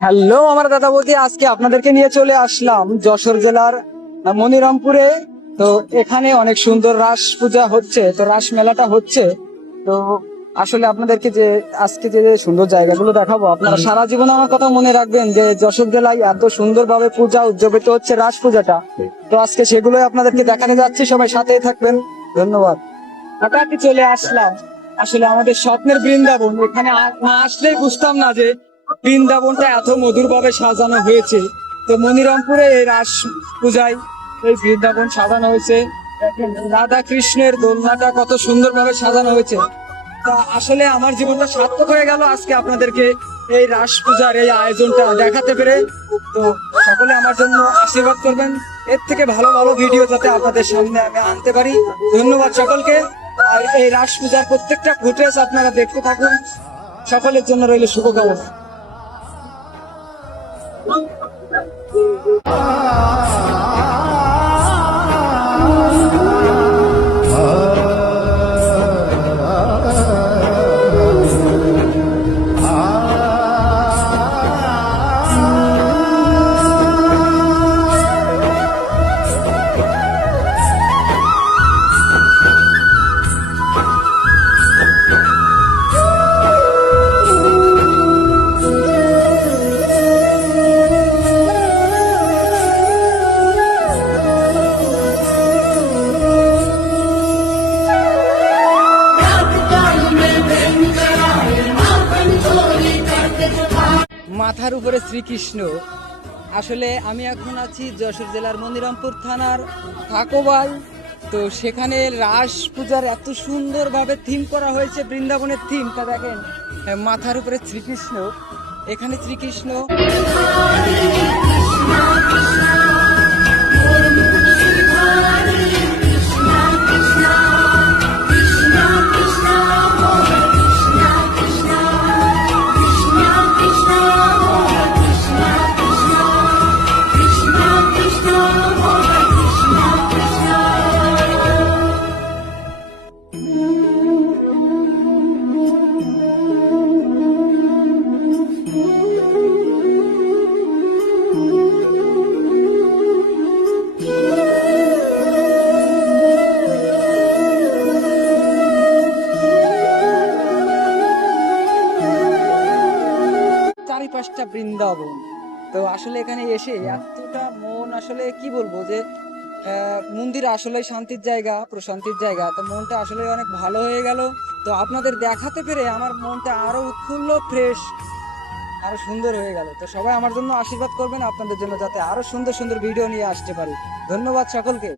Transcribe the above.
Hello আমার দাদা বৌদি আজকে আপনাদেরকে নিয়ে চলে আসলাম যশোর জেলার মনিরামপুরে। তো এখানে অনেক সুন্দর রাস পূজা হচ্ছে তো রাস মেলাটা হচ্ছে। তো আসলে আপনাদেরকে যে আজকে যে সুন্দর জায়গাগুলো দেখাবো আপনারা সারা জীবন আমার কথা মনে রাখবেন যে যশোর জেলায় এত সুন্দরভাবে পূজা উদযাপিত হচ্ছে রাস পূজাটা। তো আজকে সেগুলোই আপনাদেরকে দেখাতে যাচ্ছি সবাই সাথেই থাকবেন। ধন্যবাদ। হঠাৎই চলে আসলাম আসলে আমাদের স্বপ্নের বৃন্দাবন এখানে না আসলেই বুঝতাম না যে বৃন্দাবনটা এত মধুর ভাবে সাজানো হয়েছে। তো মনিরামপুরে এই রাস পূজায় এই বৃন্দাবন সাজানো হয়েছে। রাধা কৃষ্ণের দোলনাটা কত সুন্দর ভাবে সাজানো হয়েছে। তা আসলে আমার জীবনটা সার্থক হয়ে গেল আজকে আপনাদেরকে এই রাস পূজার এই আয়োজনটা দেখাতে পেরে। তো সকলে আমার জন্য আশীর্বাদ করবেন। এর থেকে ভালো ভালো ভিডিও যাতে আপনাদের সামনে আমি আনতে পারি। ধন্যবাদ সকলকে। আর এই রাস পূজার প্রত্যেকটা ফুটেজ আপনারা দেখতে থাকুন। সকলের জন্য রইল শুভকামনা। 啊。মাথার উপরে শ্রীকৃষ্ণ। আসলে আমি এখন আছি যশোর জেলার মন্দিরামপুর থানার থাকোবাল। তো সেখানে রাস পূজার এত সুন্দরভাবে থিম করা হয়েছে, বৃন্দাবনের থিম তা দেখেন। মাথার উপরে শ্রীকৃষ্ণ। এখানে শ্রীকৃষ্ণ চারিপাশটা বৃন্দাবন। তো আসলে এখানে এসে এতটা মন আসলে কি বলব যে মন্দির আসলে শান্তির জায়গা, প্রশান্তির জায়গা। তো মনটা আসলে অনেক ভালো হয়ে গেল। তো আপনাদের দেখাতে পেরে আমার মনটা আরও উৎফুল্ল, ফ্রেশ, আরও সুন্দর হয়ে গেল। তো সবাই আমার জন্য আশীর্বাদ করবেন আপনাদের জন্য যাতে আরও সুন্দর সুন্দর ভিডিও নিয়ে আসতে পারি। ধন্যবাদ সকলকে।